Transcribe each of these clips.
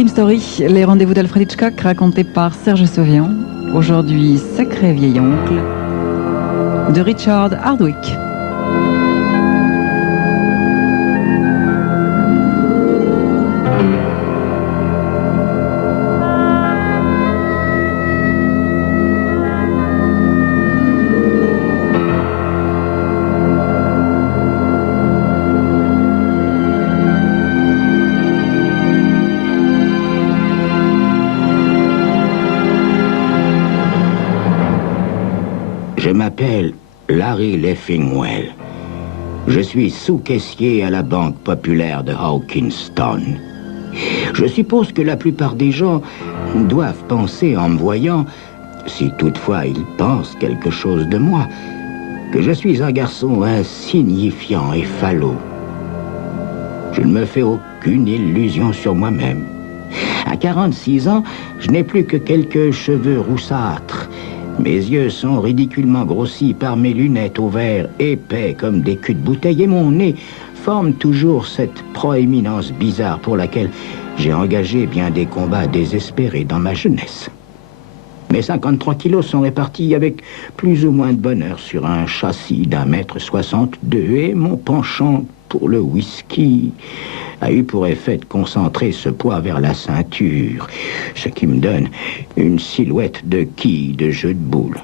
Crime Story, les rendez-vous d'Alfred Hitchcock racontés par Serge Sauvian. Aujourd'hui, Sacré vieil oncle de Richard Hardwick. Je m'appelle Larry Leffingwell. Je suis sous-caissier à la Banque populaire de Hawkinstown. Je suppose que la plupart des gens doivent penser en me voyant, si toutefois ils pensent quelque chose de moi, que je suis un garçon insignifiant et falot. Je ne me fais aucune illusion sur moi-même. À 46 ans, je n'ai plus que quelques cheveux roussâtres. Mes yeux sont ridiculement grossis par mes lunettes au verre épais comme des culs de bouteille et mon nez forme toujours cette proéminence bizarre pour laquelle j'ai engagé bien des combats désespérés dans ma jeunesse. Mes 53 kilos sont répartis avec plus ou moins de bonheur sur un châssis d'1,62 m et mon penchant pour le whisky a eu pour effet de concentrer ce poids vers la ceinture, ce qui me donne une silhouette de quille de jeu de boules.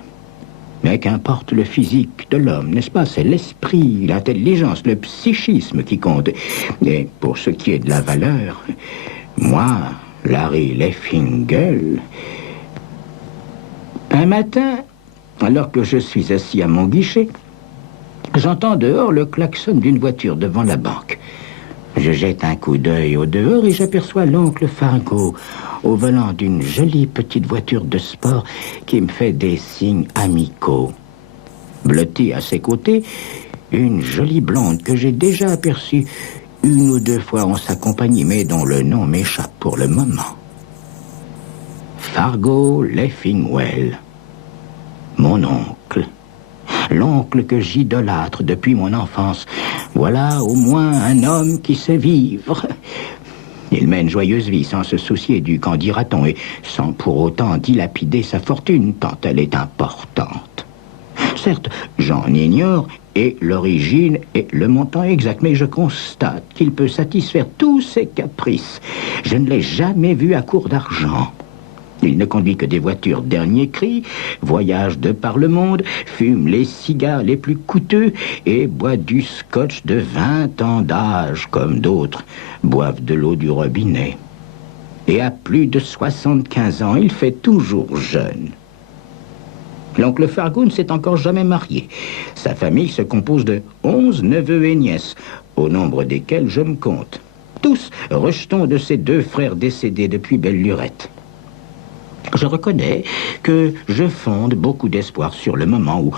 Mais qu'importe le physique de l'homme, n'est-ce pas? C'est l'esprit, l'intelligence, le psychisme qui compte. Et pour ce qui est de la valeur, moi, Larry Leffingwell, un matin, alors que je suis assis à mon guichet, j'entends dehors le klaxon d'une voiture devant la banque. Je jette un coup d'œil au dehors et j'aperçois l'oncle Fargo au volant d'une jolie petite voiture de sport qui me fait des signes amicaux. Blottie à ses côtés, une jolie blonde que j'ai déjà aperçue une ou deux fois en sa compagnie, mais dont le nom m'échappe pour le moment. Fargo Leffingwell, mon oncle. L'oncle que j'idolâtre depuis mon enfance. Voilà au moins un homme qui sait vivre. Il mène joyeuse vie sans se soucier du qu'en dira-t-on et sans pour autant dilapider sa fortune tant elle est importante. Certes, j'en ignore et l'origine et le montant exact, mais je constate qu'il peut satisfaire tous ses caprices. Je ne l'ai jamais vu à court d'argent. Il ne conduit que des voitures dernier cri, voyage de par le monde, fume les cigares les plus coûteux et boit du scotch de 20 ans d'âge, comme d'autres boivent de l'eau du robinet. Et à plus de 75 ans, il fait toujours jeune. L'oncle Fargo ne s'est encore jamais marié. Sa famille se compose de 11 neveux et nièces, au nombre desquels je me compte. Tous rejetons de ses deux frères décédés depuis belle lurette. Je reconnais que je fonde beaucoup d'espoir sur le moment où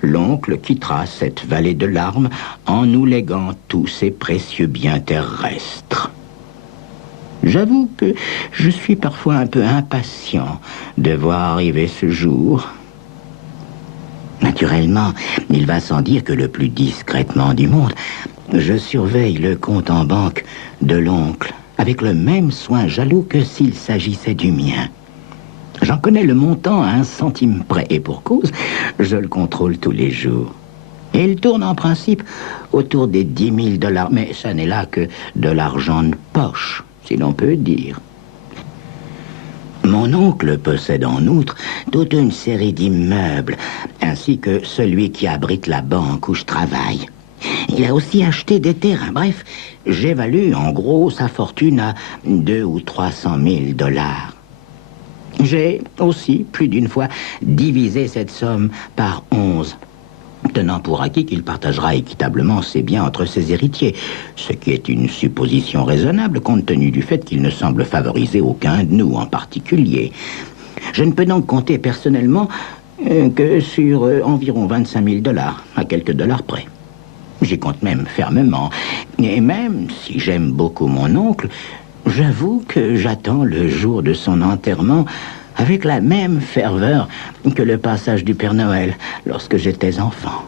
l'oncle quittera cette vallée de larmes en nous léguant tous ses précieux biens terrestres. J'avoue que je suis parfois un peu impatient de voir arriver ce jour. Naturellement, il va sans dire que le plus discrètement du monde, je surveille le compte en banque de l'oncle avec le même soin jaloux que s'il s'agissait du mien. J'en connais le montant à 1 centime près, et pour cause, je le contrôle tous les jours. Et il tourne en principe autour des 10 000 $, mais ça n'est là que de l'argent de poche, si l'on peut dire. Mon oncle possède en outre toute une série d'immeubles, ainsi que celui qui abrite la banque où je travaille. Il a aussi acheté des terrains. Bref, j'évalue en gros sa fortune à 200 ou 300 000 $. J'ai aussi, plus d'une fois, divisé cette somme par 11, tenant pour acquis qu'il partagera équitablement ses biens entre ses héritiers, ce qui est une supposition raisonnable compte tenu du fait qu'il ne semble favoriser aucun de nous en particulier. Je ne peux donc compter personnellement que sur environ 25 000 $, à quelques dollars près. J'y compte même fermement, et même si j'aime beaucoup mon oncle, j'avoue que j'attends le jour de son enterrement avec la même ferveur que le passage du Père Noël lorsque j'étais enfant.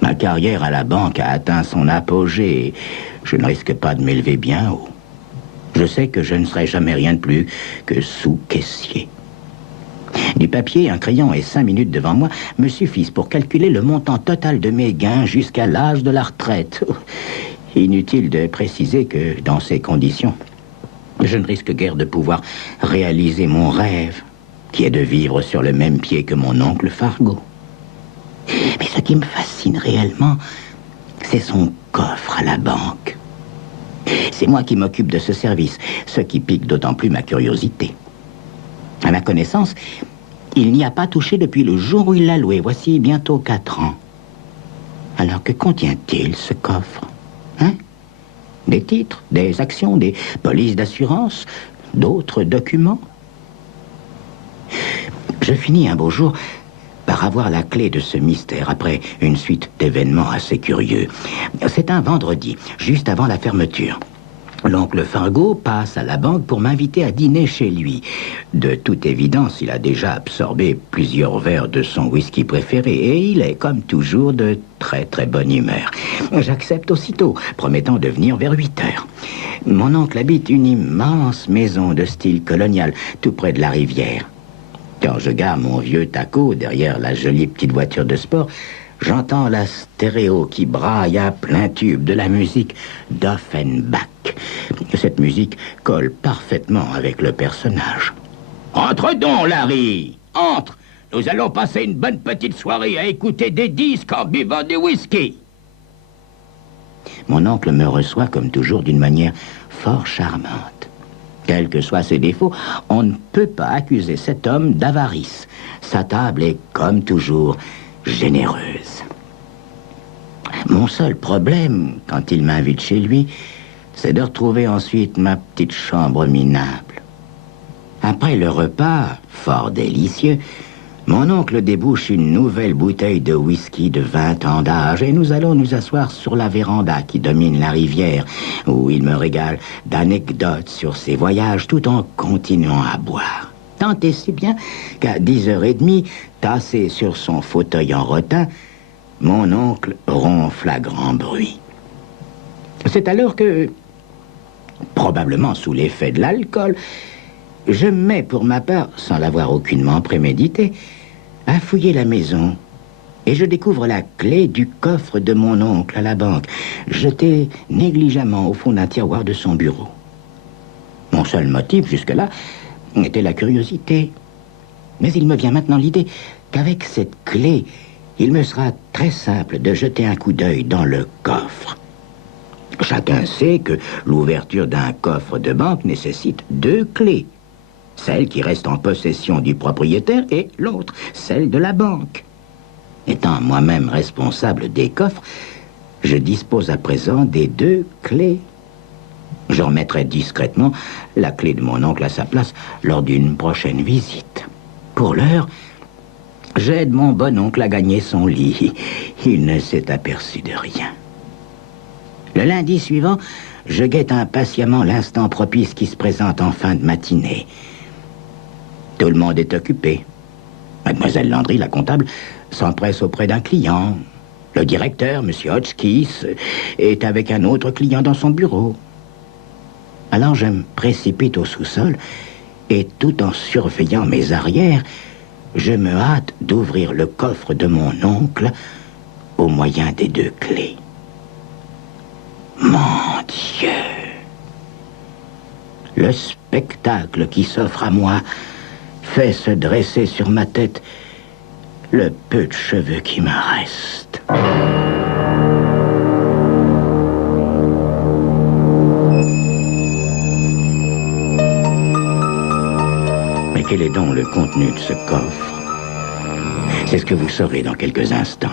Ma carrière à la banque a atteint son apogée et je ne risque pas de m'élever bien haut. Je sais que je ne serai jamais rien de plus que sous-caissier. Du papier, un crayon et 5 minutes devant moi me suffisent pour calculer le montant total de mes gains jusqu'à l'âge de la retraite. Inutile de préciser que, dans ces conditions, je ne risque guère de pouvoir réaliser mon rêve, qui est de vivre sur le même pied que mon oncle Fargo. Mais ce qui me fascine réellement, c'est son coffre à la banque. C'est moi qui m'occupe de ce service, ce qui pique d'autant plus ma curiosité. À ma connaissance, il n'y a pas touché depuis le jour où il l'a loué. Voici bientôt 4 ans. Alors que contient-il, ce coffre? Hein? Des titres, des actions, des polices d'assurance, d'autres documents? Je finis un beau jour par avoir la clé de ce mystère après une suite d'événements assez curieux. C'est un vendredi, juste avant la fermeture. L'oncle Fargo passe à la banque pour m'inviter à dîner chez lui. De toute évidence, il a déjà absorbé plusieurs verres de son whisky préféré et il est, comme toujours, de très très bonne humeur. J'accepte aussitôt, promettant de venir vers 8 heures. Mon oncle habite une immense maison de style colonial, tout près de la rivière. Quand je gare mon vieux taco derrière la jolie petite voiture de sport, j'entends la stéréo qui braille à plein tube de la musique d'Offenbach. Cette musique colle parfaitement avec le personnage. « Entre donc, Larry! Entre! Nous allons passer une bonne petite soirée à écouter des disques en buvant du whisky. » Mon oncle me reçoit comme toujours d'une manière fort charmante. Quels que soient ses défauts, on ne peut pas accuser cet homme d'avarice. Sa table est, comme toujours, généreuse. Mon seul problème, quand il m'invite chez lui, c'est de retrouver ensuite ma petite chambre minable. Après le repas, fort délicieux, mon oncle débouche une nouvelle bouteille de whisky de 20 ans d'âge et nous allons nous asseoir sur la véranda qui domine la rivière, où il me régale d'anecdotes sur ses voyages tout en continuant à boire. Tant et si bien qu'à 10h30, tassé sur son fauteuil en rotin, mon oncle ronfle à grand bruit. C'est alors que, probablement sous l'effet de l'alcool, je me mets pour ma part, sans l'avoir aucunement prémédité, à fouiller la maison et je découvre la clé du coffre de mon oncle à la banque, jeté négligemment au fond d'un tiroir de son bureau. Mon seul motif jusque-là était la curiosité. Mais il me vient maintenant l'idée qu'avec cette clé, il me sera très simple de jeter un coup d'œil dans le coffre. Chacun sait que l'ouverture d'un coffre de banque nécessite 2 clés. Celle qui reste en possession du propriétaire et l'autre, celle de la banque. Étant moi-même responsable des coffres, je dispose à présent des 2 clés. Je remettrai discrètement la clé de mon oncle à sa place lors d'une prochaine visite. Pour l'heure, j'aide mon bon oncle à gagner son lit. Il ne s'est aperçu de rien. Le lundi suivant, je guette impatiemment l'instant propice qui se présente en fin de matinée. Tout le monde est occupé. Mademoiselle Landry, la comptable, s'empresse auprès d'un client. Le directeur, M. Hotchkiss, est avec un autre client dans son bureau. Alors je me précipite au sous-sol et tout en surveillant mes arrières, je me hâte d'ouvrir le coffre de mon oncle au moyen des 2 clés. Mon Dieu! Le spectacle qui s'offre à moi fait se dresser sur ma tête le peu de cheveux qui me reste. Mais quel est donc le contenu de ce coffre? C'est ce que vous saurez dans quelques instants.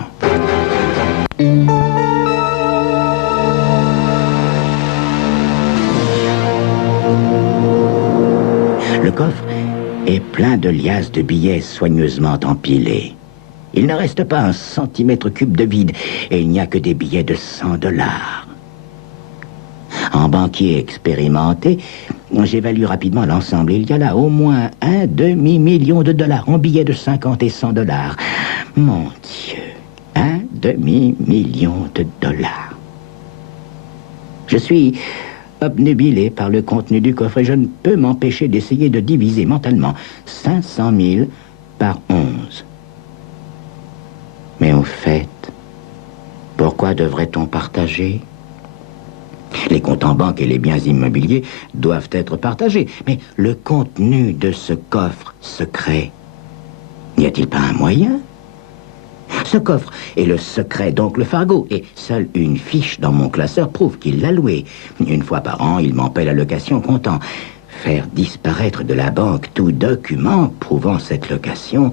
Le coffre est plein de liasses de billets soigneusement empilés. Il ne reste pas un centimètre cube de vide et il n'y a que des billets de $100. En banquier expérimenté, j'évalue rapidement l'ensemble. Il y a là au moins un demi-million de dollars en billets de 50 et $100. Mon Dieu, un demi-million de dollars. Je suis obnubilé par le contenu du coffre et je ne peux m'empêcher d'essayer de diviser mentalement 500 000 par 11. Mais au fait, pourquoi devrait-on partager ? Les comptes en banque et les biens immobiliers doivent être partagés, mais le contenu de ce coffre secret, n'y a-t-il pas un moyen ? Ce coffre est le secret d'oncle Fargo et seule une fiche dans mon classeur prouve qu'il l'a loué. Une fois par an, il m'en paie la location comptant. Faire disparaître de la banque tout document prouvant cette location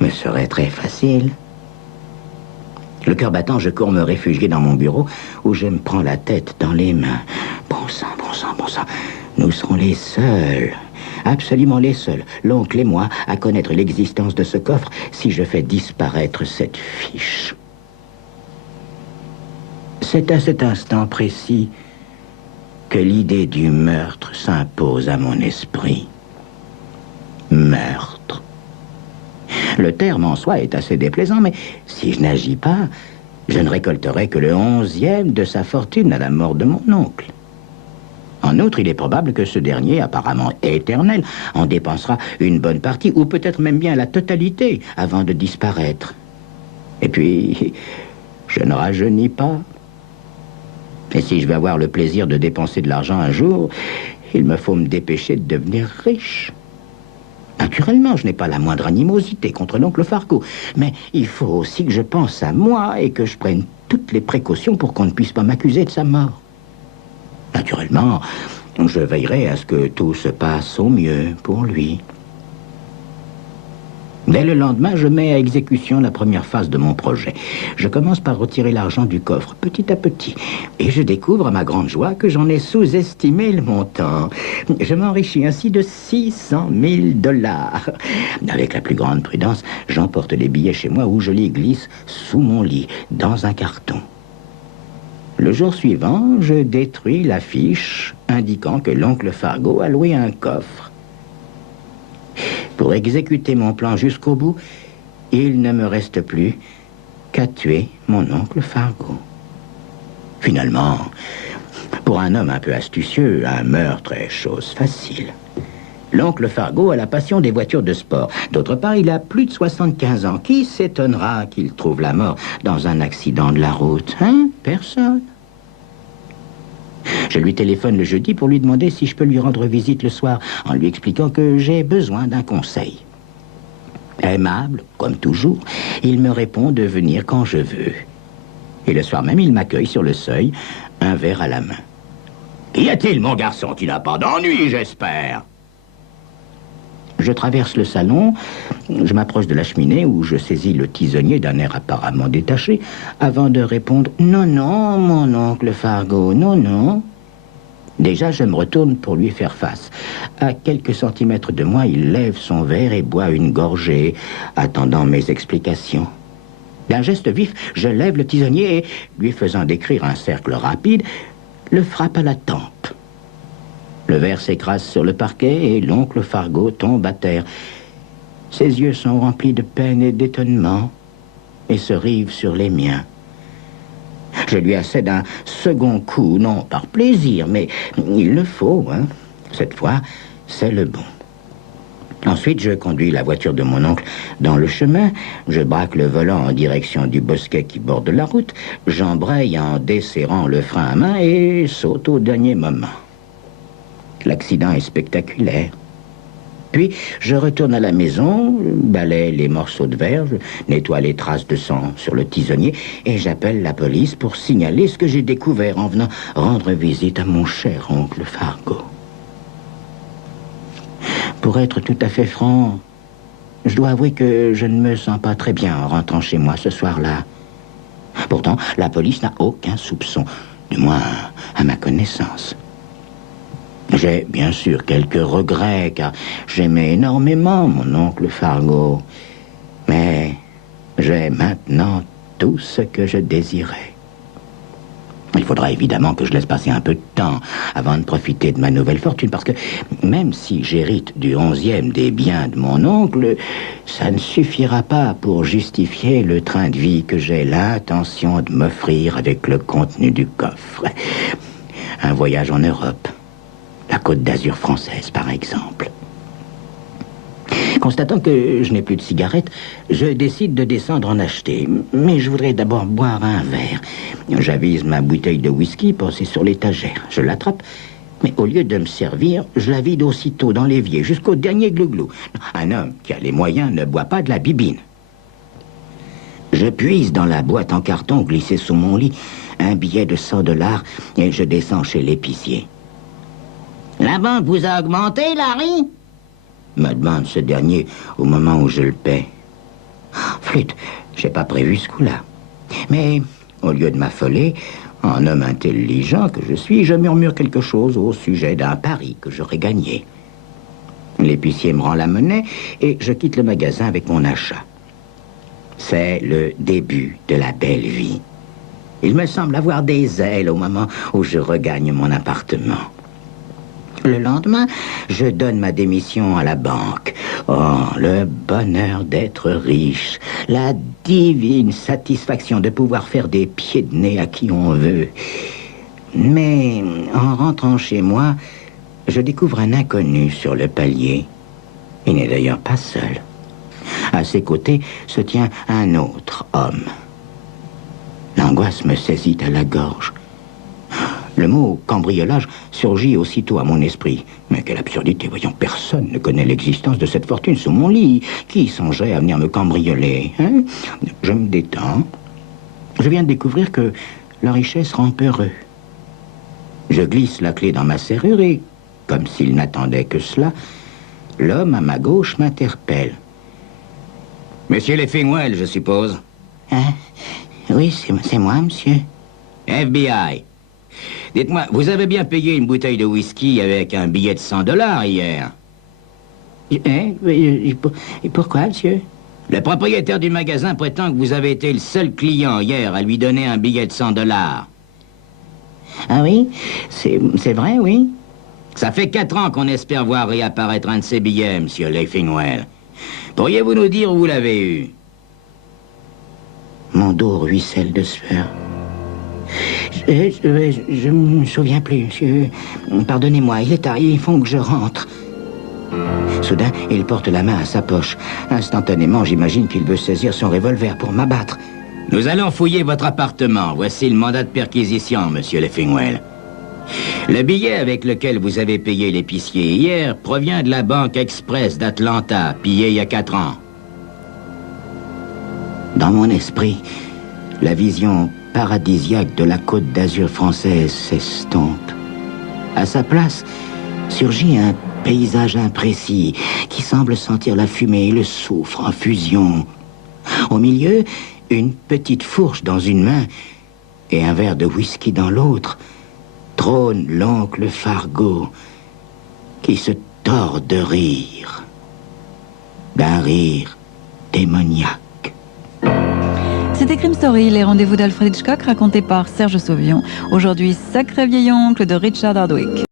me serait très facile. Le cœur battant, je cours me réfugier dans mon bureau où je me prends la tête dans les mains. Bon sang, bon sang, bon sang. Nous serons les seuls, absolument les seuls, l'oncle et moi, à connaître l'existence de ce coffre si je fais disparaître cette fiche. C'est à cet instant précis que l'idée du meurtre s'impose à mon esprit. Meurtre. Le terme en soi est assez déplaisant, mais si je n'agis pas, je ne récolterai que le 11e de sa fortune à la mort de mon oncle. En outre, il est probable que ce dernier, apparemment éternel, en dépensera une bonne partie, ou peut-être même bien la totalité, avant de disparaître. Et puis, je ne rajeunis pas. Et si je veux avoir le plaisir de dépenser de l'argent un jour, il me faut me dépêcher de devenir riche. Naturellement, je n'ai pas la moindre animosité contre l'oncle Fargo, mais il faut aussi que je pense à moi et que je prenne toutes les précautions pour qu'on ne puisse pas m'accuser de sa mort. Naturellement, je veillerai à ce que tout se passe au mieux pour lui. Dès le lendemain, je mets à exécution la première phase de mon projet. Je commence par retirer l'argent du coffre, petit à petit. Et je découvre à ma grande joie que j'en ai sous-estimé le montant. Je m'enrichis ainsi de 600 000 $. Avec la plus grande prudence, j'emporte les billets chez moi où je les glisse sous mon lit, dans un carton. Le jour suivant, je détruis l'affiche indiquant que l'oncle Fargo a loué un coffre. Pour exécuter mon plan jusqu'au bout, il ne me reste plus qu'à tuer mon oncle Fargo. Finalement, pour un homme un peu astucieux, un meurtre est chose facile. L'oncle Fargo a la passion des voitures de sport. D'autre part, il a plus de 75 ans. Qui s'étonnera qu'il trouve la mort dans un accident de la route, hein? Personne. Je lui téléphone le jeudi pour lui demander si je peux lui rendre visite le soir, en lui expliquant que j'ai besoin d'un conseil. Aimable, comme toujours, il me répond de venir quand je veux. Et le soir même, il m'accueille sur le seuil, un verre à la main. « Qu'y a-t-il, mon garçon? Tu n'as pas d'ennui, j'espère ?» Je traverse le salon, je m'approche de la cheminée où je saisis le tisonnier d'un air apparemment détaché avant de répondre « Non, non, mon oncle Fargo, non, non ». Déjà, je me retourne pour lui faire face. À quelques centimètres de moi, il lève son verre et boit une gorgée, attendant mes explications. D'un geste vif, je lève le tisonnier et, lui faisant décrire un cercle rapide, le frappe à la tempe. Le verre s'écrase sur le parquet et l'oncle Fargo tombe à terre. Ses yeux sont remplis de peine et d'étonnement et se rivent sur les miens. Je lui assède un second coup, non par plaisir, mais il le faut, hein. Cette fois, c'est le bon. Ensuite, je conduis la voiture de mon oncle dans le chemin, je braque le volant en direction du bosquet qui borde la route, j'embraye en desserrant le frein à main et saute au dernier moment. L'accident est spectaculaire. Puis, je retourne à la maison, balaie les morceaux de verre, nettoie les traces de sang sur le tisonnier et j'appelle la police pour signaler ce que j'ai découvert en venant rendre visite à mon cher oncle Fargo. Pour être tout à fait franc, je dois avouer que je ne me sens pas très bien en rentrant chez moi ce soir-là. Pourtant, la police n'a aucun soupçon, du moins à ma connaissance. J'ai bien sûr quelques regrets, car j'aimais énormément mon oncle Fargo. Mais j'ai maintenant tout ce que je désirais. Il faudra évidemment que je laisse passer un peu de temps avant de profiter de ma nouvelle fortune, parce que même si j'hérite du 11e des biens de mon oncle, ça ne suffira pas pour justifier le train de vie que j'ai l'intention de m'offrir avec le contenu du coffre. un voyage en Europe. La Côte d'Azur française, par exemple. Constatant que je n'ai plus de cigarettes, je décide de descendre en acheter. Mais je voudrais d'abord boire un verre. J'avise ma bouteille de whisky posée sur l'étagère. Je l'attrape, mais au lieu de me servir, je la vide aussitôt dans l'évier, jusqu'au dernier glouglou. Un homme qui a les moyens ne boit pas de la bibine. Je puise dans la boîte en carton glissée sous mon lit un billet de 100$ et je descends chez l'épicier. « La banque vous a augmenté, Larry ?» me demande ce dernier au moment où je le paie. Flûte, j'ai pas prévu ce coup-là. Mais au lieu de m'affoler, en homme intelligent que je suis, je murmure quelque chose au sujet d'un pari que j'aurais gagné. L'épicier me rend la monnaie et je quitte le magasin avec mon achat. C'est le début de la belle vie. Il me semble avoir des ailes au moment où je regagne mon appartement. Le lendemain, je donne ma démission à la banque. Oh, le bonheur d'être riche, la divine satisfaction de pouvoir faire des pieds de nez à qui on veut. Mais en rentrant chez moi, je découvre un inconnu sur le palier. Il n'est d'ailleurs pas seul. À ses côtés se tient un autre homme. L'angoisse me saisit à la gorge. Le mot cambriolage surgit aussitôt à mon esprit. Mais quelle absurdité, voyons, personne ne connaît l'existence de cette fortune sous mon lit. Qui songerait à venir me cambrioler, hein? Je me détends. Je viens de découvrir que la richesse rend peureux. Je glisse la clé dans ma serrure et, comme s'il n'attendait que cela, l'homme à ma gauche m'interpelle. « Monsieur Leffingwell, je suppose. »« Oui, c'est moi, monsieur. »« FBI. Dites-moi, vous avez bien payé une bouteille de whisky avec un billet de 100$ hier. » Et pourquoi, monsieur? Le propriétaire du magasin prétend que vous avez été le seul client hier à lui donner un billet de 100$. Ah oui? C'est vrai, oui. Ça fait 4 ans qu'on espère voir réapparaître un de ces billets, monsieur Leffingwell. Pourriez-vous nous dire où vous l'avez eu? Mon dos ruisselle de sueur. Je me souviens plus, monsieur. Pardonnez-moi, il est tard, il faut que je rentre. Soudain, il porte la main à sa poche. Instantanément, j'imagine qu'il veut saisir son revolver pour m'abattre. Nous allons fouiller votre appartement. Voici le mandat de perquisition, monsieur Leffingwell. Le billet avec lequel vous avez payé l'épicier hier provient de la Banque Express d'Atlanta, pillée il y a 4 ans. Dans mon esprit, la vision paradisiaque de la Côte d'Azur française s'estompe. À sa place, surgit un paysage imprécis qui semble sentir la fumée et le soufre en fusion. Au milieu, une petite fourche dans une main et un verre de whisky dans l'autre trône l'oncle Fargo qui se tord de rire. D'un rire démoniaque. C'était Crime Story, les rendez-vous d'Alfred Hitchcock racontés par Serge Sauvion. Aujourd'hui, Sacré vieil oncle de Richard Hardwick.